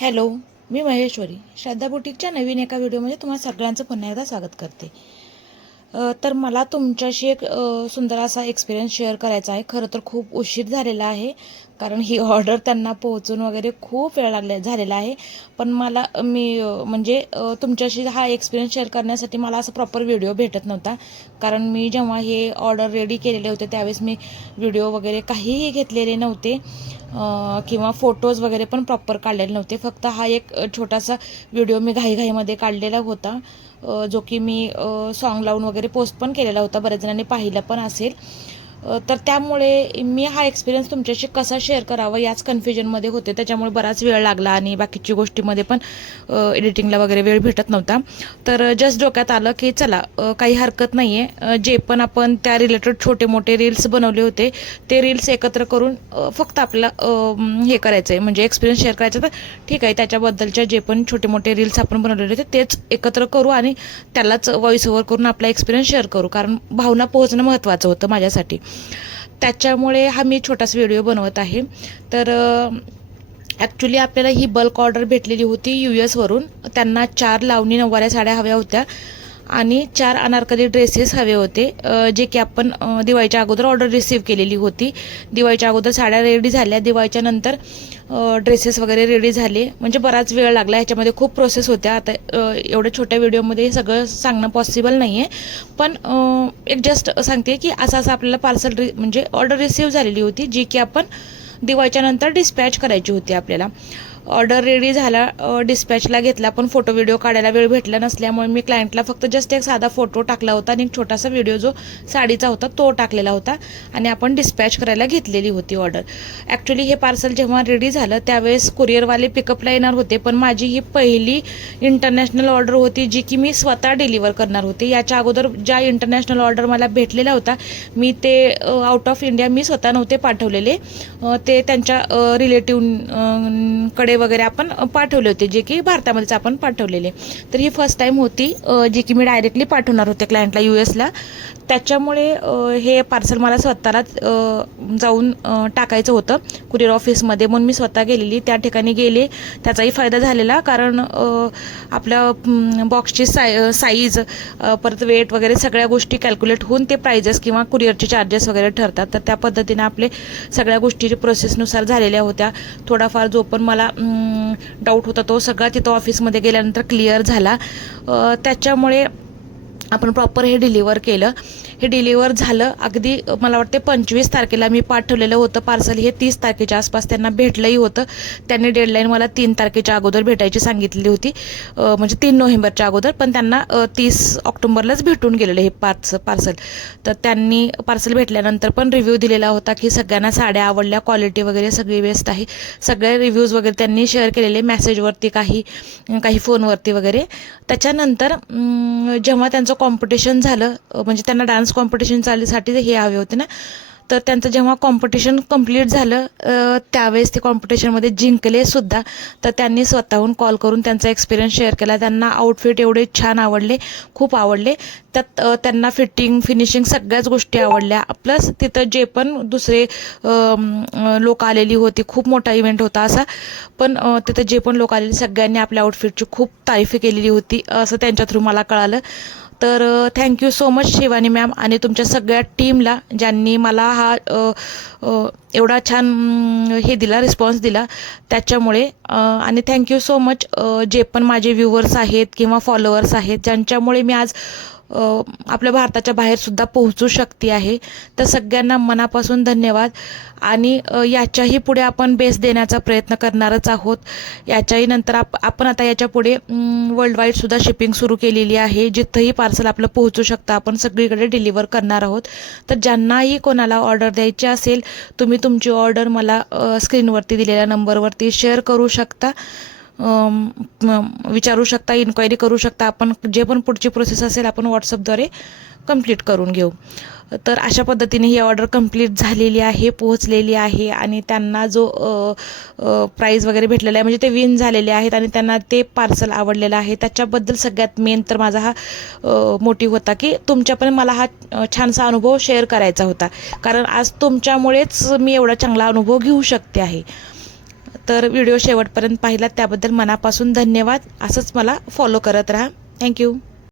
Hello मी महेश्वरी. श्रद्धा बुटीकच्या नवीन एका व्हिडिओमध्ये तुम्हाला सगळ्यांचं पुन्हा एकदा स्वागत करते. तर मला तुमच्याशी एक सुंदर असा एक्सपिरियन्स शेअर करायचा आहे. खरं तर खूप उशीर झालेला आहे. कारण ही ऑर्डर त्यांना पोहोचून वगैरे खूप वेळ लागले झालेला आहे. पण मला मी म्हणजे तुमच्याशी हा एक्सपिरियन्स शेअर करण्यासाठी मला असा प्रॉपर व्हिडिओ भेटत नव्हता. कारण मी जेव्हा हे ऑर्डर रेडी केलेले होते त्यावेळेस मी व्हिडिओ वगैरे काहीही घेतलेले नव्हते. किंवा फोटोज वगैरे पण प्रॉपर काढलेले नव्हते. फक्त हा एक छोटासा व्हिडिओ मी घाईघाईमध्ये काढलेला होता. जो की मी सॉन्ग लावून वगैरे पोस्ट पण केलेला होता. बऱ्याच जणांनी पाहिला पण असेल. तर त्यामुळे मी हा एक्सपिरियन्स तुमच्याशी कसा शेअर करावा याच कन्फ्युजनमध्ये होते. त्याच्यामुळे बराच वेळ लागला आणि बाकीची गोष्टीमध्ये पण एडिटिंगला वगैरे वेळ भेटत नव्हता. तर जस्ट डोक्यात आलं की चला काही हरकत नाही आहे जे पण आपण त्या रिलेटेड छोटे मोठे रील्स बनवले होते ते रील्स एकत्र करून फक्त आपल्याला हे करायचं आहे म्हणजे एक्सपिरियन्स शेअर करायचं तर ठीक आहे त्याच्याबद्दलच्या जे पण छोटे मोठे रील्स आपण बनवलेले होते तेच एकत्र करू आणि त्यालाच व्हॉइस ओव्हर करून आपला एक्सपिरियन्स शेअर करू. कारण भावना पोहोचणं महत्त्वाचं होतं माझ्यासाठी. त्याच्यामुळे हा मी छोटासा व्हिडिओ बनवत आहे. तर ॲक्च्युली आपल्याला ही बल्क ऑर्डर भेटलेली होती यू एसवरून त्यांना चार लावणी नऊवाऱ्या साड्या हव्या होत्या. आणि चार अनारकली ड्रेसेस हवे होते. जे की आपण दिवाळीच्या अगोदर ऑर्डर रिसीव्ह केलेली होती. दिवाळीच्या अगोदर साड्या रेडी झाल्या. दिवाळीच्या नंतर ड्रेसेस वगैरे रेडी झाले. म्हणजे बराच वेळ लागला. ह्याच्यामध्ये खूप प्रोसेस होत्या. आता एवढ्या छोट्या व्हिडिओमध्ये हे सगळं सांगणं पॉसिबल नाही आहे पण एक जस्ट सांगते की असं असं आपल्याला पार्सल रि म्हणजे ऑर्डर रिसीव झालेली होती जी की आपण दिवाळीच्या नंतर डिस्पॅच करायची होती आपल्याला. ऑर्डर रेडी झाला डिस्पॅचला घेतला पण फोटो व्हिडिओ काढायला वेळ भेटला नसल्यामुळे मी क्लायंटला फक्त जस्ट एक साधा फोटो टाकला होता आणि एक छोटासा व्हिडिओ जो साडीचा होता तो टाकलेला होता आणि आपण डिस्पॅच करायला घेतलेली होती ऑर्डर ॲक्च्युली हे पार्सल जेव्हा रेडी झालं त्यावेळेस कुरिअरवाले पिकअपला येणार होते पण माझी ही पहिली इंटरनॅशनल ऑर्डर होती जी की मी स्वतः डिलिव्हर करणार होते. याच्या अगोदर ज्या इंटरनॅशनल ऑर्डर मला भेटलेला होता मी ते आउट ऑफ इंडिया मी स्वतः नव्हते पाठवलेले. ते त्यांच्या रिलेटिव्हकडे वगैरे आपण पाठवले होते जे की भारतामध्येच आपण पाठवलेले. तर ही फर्स्ट टाईम होती जे की मी डायरेक्टली पाठवणार होते क्लायंटला यू एसला त्याच्यामुळे हे पार्सल मला स्वतःलाच जाऊन टाकायचं होतं कुरिअर ऑफिसमध्ये म्हणून मी स्वतः गेलेली त्या ठिकाणी गेले. त्याचाही फायदा झालेला कारण आपल्या बॉक्सची साय साईज परत वेट वगैरे सगळ्या गोष्टी कॅल्क्युलेट होऊन ते प्राइजेस किंवा कुरिअरचे चार्जेस वगैरे ठरतात. तर त्या पद्धतीने आपले सगळ्या गोष्टी प्रोसेसनुसार झालेल्या होत्या. थोडाफार जो पण मला डाऊट होता. तो सगळा तिथं ऑफिसमध्ये गेल्यानंतर क्लिअर झाला. त्याच्यामुळे आपण प्रॉपर हे डिलिव्हर केलं. हे डिलिव्हर झालं. अगदी मला वाटते पंचवीस तारखेला मी पाठवलेलं होतं पार्सल हे तीस तारखेच्या आसपास त्यांना भेटलंही होतं. त्यांनी डेडलाईन मला तीन तारखेच्या अगोदर भेटायची सांगितलेली होती. म्हणजे तीन नोव्हेंबरच्या अगोदर. पण त्यांना तीस ऑक्टोंबरलाच भेटून गेलेलं हे पार्स पार्सल तर त्यांनी पार्सल भेटल्यानंतर पण रिव्ह्यू दिलेला होता की सगळ्यांना साड्या आवडल्या क्वालिटी वगैरे सगळी बेस्ट आहे. सगळे रिव्ह्यूज वगैरे त्यांनी शेअर केलेले मेसेजवरती काही काही फोनवरती वगैरे. त्याच्यानंतर जेव्हा त्यांचं कॉम्पिटिशन झालं म्हणजे त्यांना डान्स कॉम्पिटिशन चालीसाठी हे हवे होते ना. तर त्यांचं जेव्हा कॉम्पिटिशन कंप्लीट झालं त्यावेळेस ते कॉम्पिटिशनमध्ये जिंकले सुद्धा. तर त्यांनी स्वतःहून कॉल करून त्यांचा एक्सपिरियन्स शेअर केला. त्यांना आउटफिट एवढे छान आवडले खूप आवडले. त्यात त्यांना फिटिंग फिनिशिंग सगळ्याच गोष्टी आवडल्या. प्लस तिथं जे पण दुसरे लोक आलेली होती खूप मोठा इव्हेंट होता असा. पण तिथं जे पण लोक आलेले सगळ्यांनी आपल्या आउटफिटची खूप तारीफ केलेली होती. असं त्यांच्या थ्रू मला कळालं. तर thank you so much Shivani ma'am आणि तुमच्या सगळ्या टीमला ज्यांनी मला हा एवढा छान हे दिला रिस्पॉन्स दिला. त्याच्यामुळे आणि थँक्यू सो मच जे पण माझे व्ह्युअर्स आहेत किंवा फॉलोअर्स आहेत ज्यांच्यामुळे मी आज आपल्या भारताच्या बाहेरसुद्धा पोहोचू शकते आहे. तर सगळ्यांना मनापासून धन्यवाद. आणि याच्याही पुढे आपण बेस देण्याचा प्रयत्न करणारच आहोत. याच्याही नंतर आप आपण आता याच्यापुढे वर्ल्ड वाईडसुद्धा शिपिंग सुरू केलेली आहे. जिथंही पार्सल आपलं पोहोचू शकतं आपण सगळीकडे डिलिव्हर करणार आहोत. तर ज्यांनाही कोणाला ऑर्डर द्यायची असेल तुम्ही तुमची ऑर्डर मला स्क्रीनवरती दिलेल्या नंबरवरती शेअर करू शकता. विचारू शकता इन्क्वायरी करू शकता. आपण जे पण पुढची प्रोसेस असेल आपण व्हॉट्सअपद्वारे कंप्लीट करून घेऊ. तर अशा पद्धतीने ही ऑर्डर कंप्लीट झालेली आहे पोहोचलेली आहे आणि त्यांना जो प्राईज वगैरे भेटलेला आहे म्हणजे ते विन झालेले आहेत आणि त्यांना ते पार्सल आवडलेलं आहे. त्याच्याबद्दल सगळ्यात मेन तर माझा हा मोटिव्ह होता की तुमच्यापर्यंत मला हा छानसा अनुभव शेअर करायचा होता. कारण आज तुमच्यामुळेच मी एवढा चांगला अनुभव घेऊ शकते आहे. तर व्हिडिओ शेवटपर्यंत पाहिलात त्याबद्दल मनापासून धन्यवाद. असंच मला फॉलो करत राहा. थँक्यू